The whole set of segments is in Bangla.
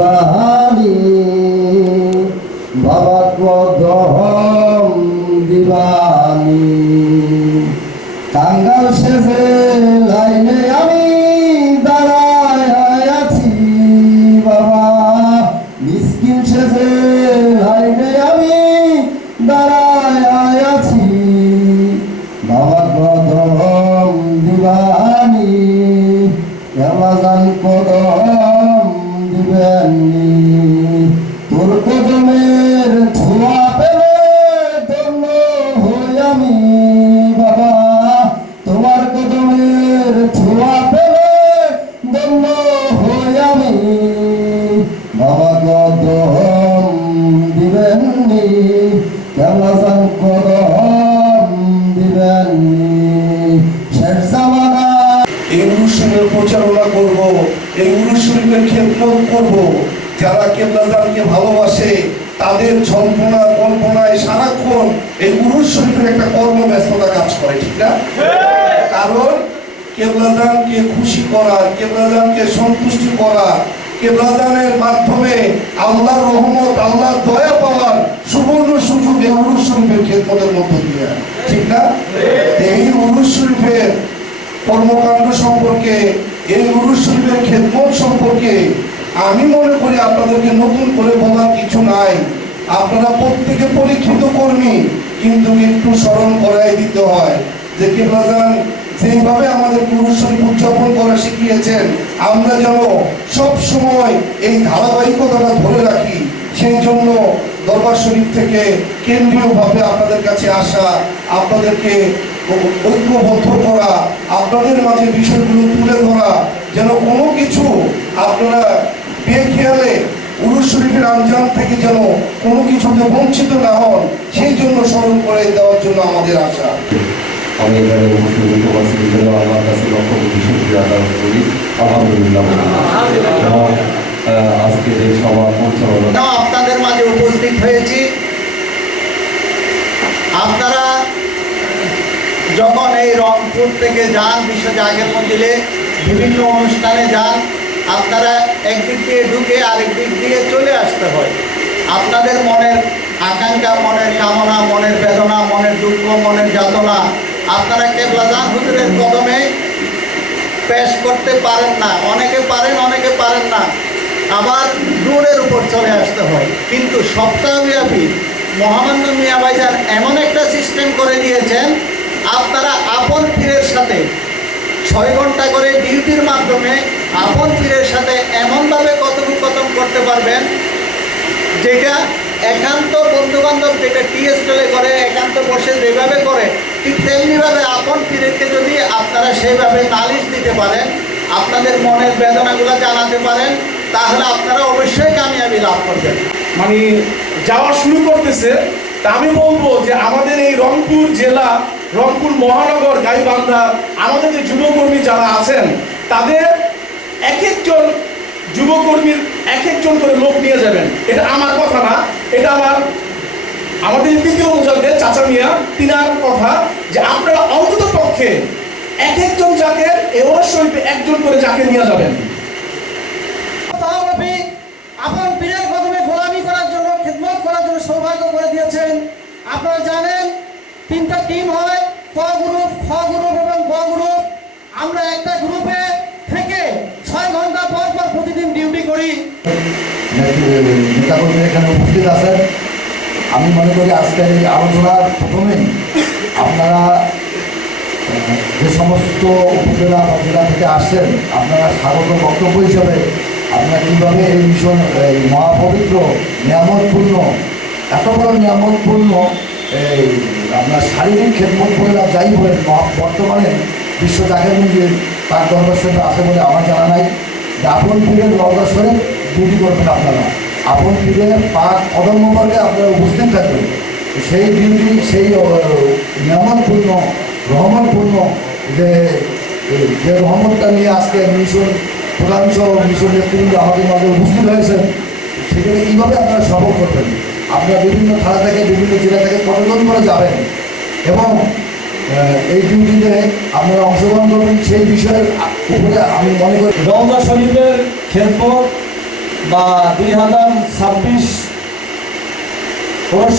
বাহানি বাবা কদম দিবানি। কাঙ্গাল শেষে আমি দাঁড়ায় আছি বাবা। মিসকিন শেষে লাইনে আমি দাঁড়ায় আছি বাবা কদম দিবানি। কেমন কদম দিবেননি। তোর কদমের ছোঁয়া পেলে ধন্য হই বাবা। তোমার কদমের ছোঁয়া পেলে ধন্য হই বাবা। কদম দিবেননি, কেমন কদম দিবেননি। এই প্রচারণা করব, এই অনুষ্ঠানের খেদমত করব। যারা কেবলাদানকে ভালোবাসে, তাদের জল্পনা কল্পনায় সারাক্ষণ এই উরুস শরীফের একটা কর্মব্যস্ততা কাজ করে, ঠিক না? কারণ কেবলাদানকে খুশি করা কেবলাদানকে সন্তুষ্টি করা কেবলাদানের মাধ্যমে আল্লাহর রহমত, আল্লাহর দয়া পাওয়ার সুবর্ণ সুযোগ এই উরুস শরীফের খেদমতের মধ্য দিয়ে ঠিক না? এই উরুস শরীফের কর্মকাণ্ড সম্পর্কে, এই উরুস শরীফের খেদমত সম্পর্কে আমি মনে করি আপনাদেরকে নতুন করে বলার কিছু নাই। আপনারা প্রত্যেকে পরীক্ষিত কর্মী, কিন্তু একটু স্মরণ করাই দিতে হয়। যে কেবলাজান যেইভাবে আমাদের পুরুষ শরীফ উদযাপন করা শিখিয়েছেন, আমরা যেন সব সময় এই ধারাবাহিকতাটা ধরে রাখি। সেই জন্য দরবার শরীফ থেকে কেন্দ্রীয়ভাবে আপনাদের কাছে আসা আপনাদেরকে ঐক্যবদ্ধ করা আপনাদের মাঝে বিষয়গুলো তুলে ধরা যেন কোনো কিছু আপনারা বেখেয়ালে উরুস শরীফের আঞ্জাম থেকে যেন কোনো কিছুতে বঞ্চিত না হন সেই জন্য স্মরণ করে দেওয়ার জন্য আমাদের আশা। আমি এখানে উপস্থিত হতে পারছি আমার কাছে লক্ষ কোটি শুক্রিয়া আদায় করি। আলহামদুলিল্লাহ। আজকে এই সভা পরিচালনা না, আপনাদের মাঝে উপস্থিত হয়েছি। আপনারা যখন এই রংপুর থেকে যান বিশ্ব জাগের মন্দিরে বিভিন্ন অনুষ্ঠানে যান, আপনারা একদিক দিয়ে ঢুকে আরেক দিক দিয়ে চলে আসতে হয়। আপনাদের মনের আকাঙ্ক্ষা, মনের কামনা, মনের বেদনা, মনের দুঃখ, মনের যাতনা, আপনারা কেবলাজান হুজুরের কদমে পেশ করতে পারেন না। অনেকে পারেন অনেকে পারেন না। আবার রোডের উপর চলে আসতে হয়। কিন্তু সপ্তাহব্যাপী মহামান্য মিয়া ভাইজান এমন একটা সিস্টেম করে দিয়েছেন, আপনারা আপন পীরের সাথে ছয় ঘণ্টা করে ডিউটির মাধ্যমে আপন পীরের সাথে এমনভাবে কথোপকথন করতে পারবেন, যেটা একান্ত বন্ধু বান্ধব যেটা টি স্টলে করে, একান্ত বসে যেভাবে করে, ঠিক তেমনিভাবে আপন পীরেরকে যদি আপনারা সেইভাবে নালিশ দিতে পারেন, আপনাদের মনের বেদনাগুলো জানাতে পারেন তাহলে আপনারা অবশ্যই কামিয়াবি লাভ করবেন। মানে যাওয়া শুরু করতেছে, তা আমি বলব যে আমাদের এই রংপুর জেলা, রংপুর মহানগর, গাইবান্ধা, আমাদের যে যুবকর্মী যারা আছেন, তাদের এক একজন যুবকর্মীর এক একজন করে লোক নিয়ে যাবেন। এটা আমার কথা না, এটা আমার, আমাদের দ্বিতীয় মুজাদ্দের চাচা মিয়া, তিনার কথা যে আপনারা অন্তত পক্ষে এক একজন যাকে এবার শরীফে একজন করে যাকে নিয়ে যাবেন সভাপতি আপন পীরের কদমে গোলামি করার জন্য খেদমত করার জন্য সৌভাগ্য করে দিয়েছেন আপনারা জানেন, তিনটা টিম হয়, ক গ্রুপ খ গ্রুপ এবং গ গ্রুপ আমরা একটা গ্রুপে থেকে ছয় ঘণ্টা পর পর প্রতিদিন ডিউটি করি। এখানে উপস্থিত আছেন। আমি মনে করি আজকের এই আলোচনার প্রথমেই আপনারা যে সমস্ত উপজেলা বা জেলা থেকে আসছেন, আপনারা স্বাগত বক্তব্য হিসাবে আপনারা কীভাবে এই মিশন, এই মহাপবিত্র, নিয়ামতপূর্ণ এত বড় নিয়ামতপূর্ণ এই আপনার শারীরিক খেদমত বলে যাই বলেন বর্তমানে বিশ্ব জাহের মন্দির তার দরবার আছে বলে আমার জানা নাই। যে আপন পীরের নরদর্শনে ডিউটি করবেন আপনারা। আপন পীরের পাক মোবারকে আপনারা উপস্থিত থাকবেন। সেই ডিউটি, সেই নিয়ামতপূর্ণ রহমতপূর্ণ যে যে রহমতটা নিয়ে আজকে মিশন, প্রধান সহ মিশন নেতৃবৃন্দ আমাদের মাঝে উপস্থিত হয়েছেন সেখানে কীভাবে আপনারা সফল করবেন? আপনারা বিভিন্ন থানা থেকে, বিভিন্ন জেলা থেকে কতজন করে যাবেন। এবং এই ডিউটিতে আপনারা অংশগ্রহণ করবেন সেই বিষয়ের উপরে আমি মনে করি রওজা শরীফের খেদমত বা দুই হাজার ছাব্বিশ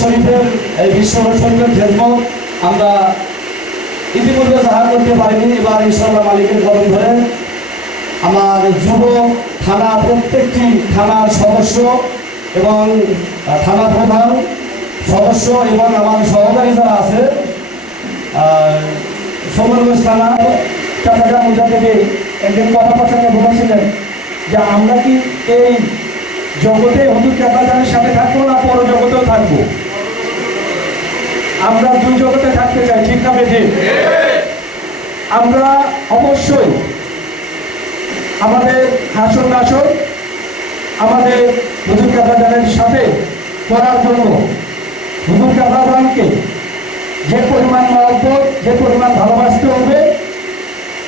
শরীফের, এই বিশ্ব শরীফের খেদমত আমরা ইতিপূর্বে যাহা করতে পারিনি। এবার ইনশাল্লাহ মালিকের কদম ধরে আমার যুব থানা প্রত্যেকটি থানার সদস্য এবং থানা প্রধান সদস্য এবং আমার সহকারী যারা আছে সমন্বয় থানা চট্টগ্রাম মধ্যে থেকে একজন কথা প্রসঙ্গে বলেছিলেন যে আমরা কি এই জগতে হুজুর ক্যাপাজানের সাথে থাকব না পর জগতেও থাকব? আমরা দুই জগতে থাকতে চাই, ঠিক না বেঠে? আমরা অবশ্যই আমাদের হাসন নাসন আমাদের হুজুর কাবলাদানের সাথে করার জন্য, হুজুর কাবলাদানকে যে পরিমাণ মহব্বত, যে পরিমাণ ভালোবাসতে হবে,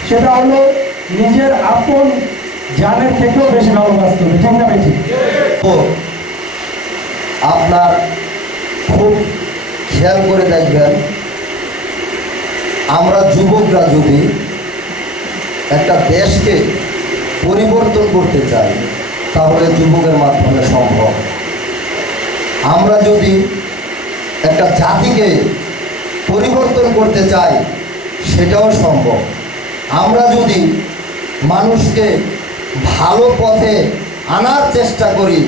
সেটা হলো নিজের আপন জানের থেকেও বেশি ভালোবাসতে হবে। ঠিক না বেশি আপনার খুব খেয়াল করে দেখবেন, আমরা যুবকরা যদি একটা দেশকে পরিবর্তন করতে চাই তাহলে যুবকের মাধ্যমে সম্ভব। আমরা যদি একটা জাতিকে পরিবর্তন করতে চাই, সেটাও সম্ভব। আমরা যদি মানুষকে ভালো পথে আনার চেষ্টা করি,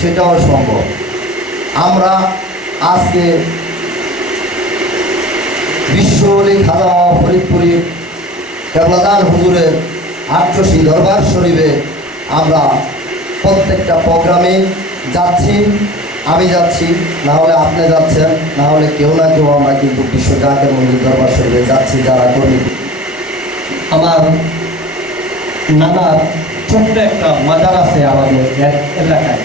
সেটাও সম্ভব। আমরা আজকে বিশ্ব অলি খাজা বাবা ফরিদপুরি কেবলাদান হুজুরের আটশী দরবার শরীফে আমরা প্রত্যেকটা প্রোগ্রামে যাচ্ছি, আমি যাচ্ছি না হলে আপনি যাচ্ছেন না হলে কেউ না কেউ, আমরা কিন্তু বিশ্ব জাকের মন্দির দরবার শরীফে যাচ্ছি, যারা কর্মী। আমার নানার ছোট্ট একটা মাজার আছে আমাদের এলাকায়।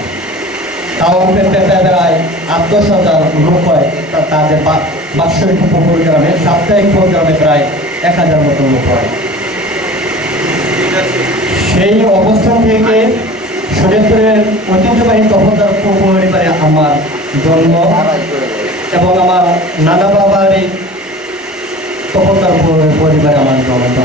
তাও পেতে প্রায় আট হাজার লোক হয় তাদের বাৎসরিক প্রোগ্রামে, সাপ্তাহিক প্রোগ্রামে প্রায় এক হাজার মতো লোক হয়। সেই অবস্থান থেকে শরীয়তের ঐতিহ্যবাহী দফদার পরিবারে আমার জন্ম এবং আমার নানা বাবারই তপনদার পরিবারে আমার জন্ম।